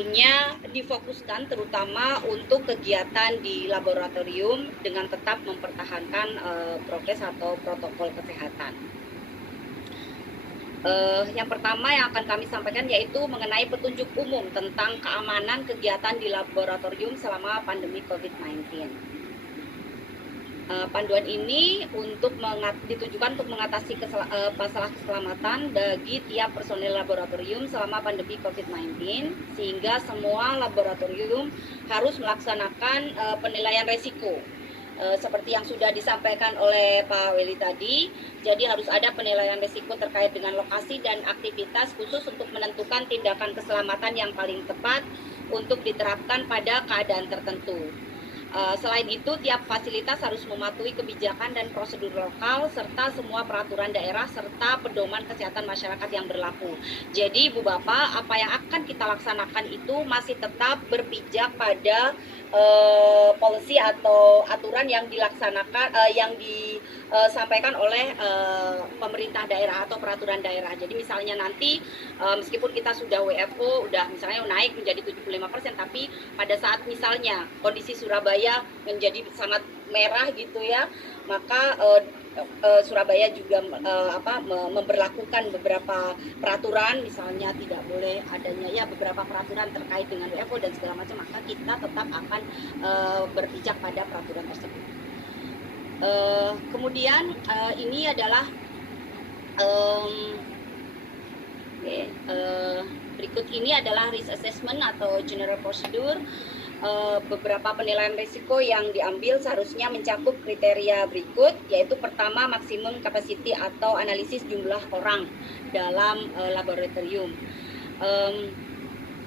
tentunya difokuskan terutama untuk kegiatan di laboratorium dengan tetap mempertahankan prokes atau protokol kesehatan. Yang pertama yang akan kami sampaikan yaitu mengenai petunjuk umum tentang keamanan kegiatan di laboratorium selama pandemi COVID-19. Panduan ini ditujukan untuk mengatasi masalah keselamatan bagi tiap personel laboratorium selama pandemi COVID-19, sehingga semua laboratorium harus melaksanakan penilaian resiko. Seperti yang sudah disampaikan oleh Pak Weli tadi, jadi harus ada penilaian risiko terkait dengan lokasi dan aktivitas khusus untuk menentukan tindakan keselamatan yang paling tepat untuk diterapkan pada keadaan tertentu. Selain itu, tiap fasilitas harus mematuhi kebijakan dan prosedur lokal serta semua peraturan daerah serta pedoman kesehatan masyarakat yang berlaku. Jadi, Ibu Bapak, apa yang akan kita laksanakan itu masih tetap berpijak pada policy atau aturan yang dilaksanakan, yang disampaikan oleh pemerintah daerah atau peraturan daerah. Jadi misalnya nanti meskipun kita sudah WFO, udah misalnya naik menjadi 75%, tapi pada saat misalnya kondisi Surabaya menjadi sangat merah gitu ya, maka Surabaya juga memberlakukan beberapa peraturan, misalnya tidak boleh adanya ya beberapa peraturan terkait dengan WFO dan segala macam, maka kita tetap akan berpijak pada peraturan tersebut. Kemudian ini adalah berikut ini adalah risk assessment atau general procedure. Beberapa penilaian risiko yang diambil seharusnya mencakup kriteria berikut, yaitu pertama maksimum capacity atau analisis jumlah orang dalam laboratorium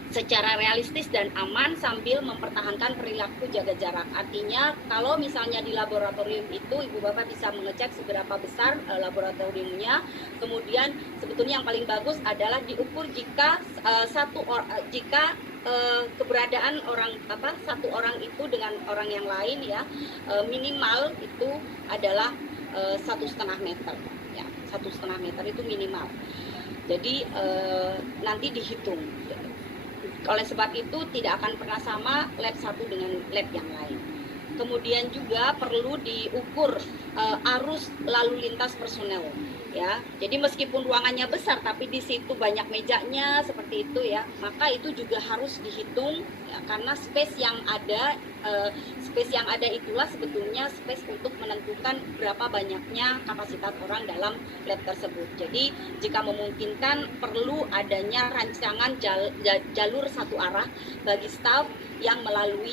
secara realistis dan aman sambil mempertahankan perilaku jaga jarak. Artinya kalau misalnya di laboratorium itu Ibu Bapak bisa mengecek seberapa besar laboratoriumnya, kemudian sebetulnya yang paling bagus adalah diukur jika keberadaan satu orang itu dengan orang yang lain ya, minimal itu adalah 1,5 meter ya, 1,5 meter itu minimal. Jadi nanti dihitung. Oleh sebab itu tidak akan pernah sama lab satu dengan lab yang lain. Kemudian juga perlu diukur arus lalu lintas personel ya. Jadi meskipun ruangannya besar tapi di situ banyak mejanya seperti itu ya, maka itu juga harus dihitung ya, karena space yang ada itulah sebetulnya space untuk menentukan berapa banyaknya kapasitas orang dalam lab tersebut. Jadi jika memungkinkan perlu adanya rancangan jalur satu arah bagi staf yang melalui